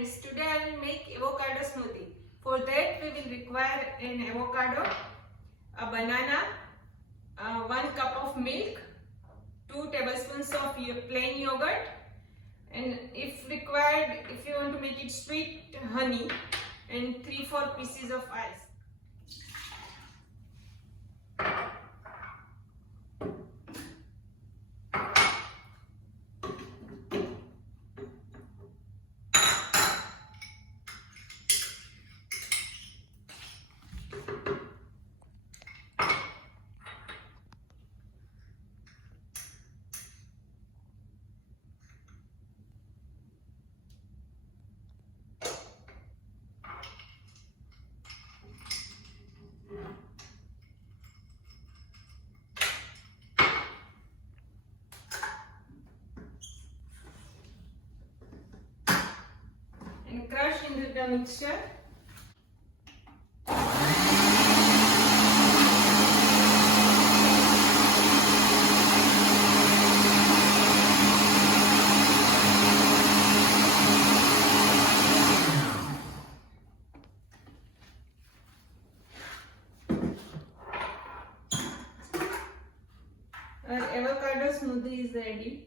friends, today I will make avocado smoothie. For that we will require an avocado, a banana, 1 cup of milk, 2 tablespoons of plain yogurt, and if required, if you want to make it sweet, honey, and 3-4 pieces of ice. And crush into the mixture. Our avocado smoothie is ready.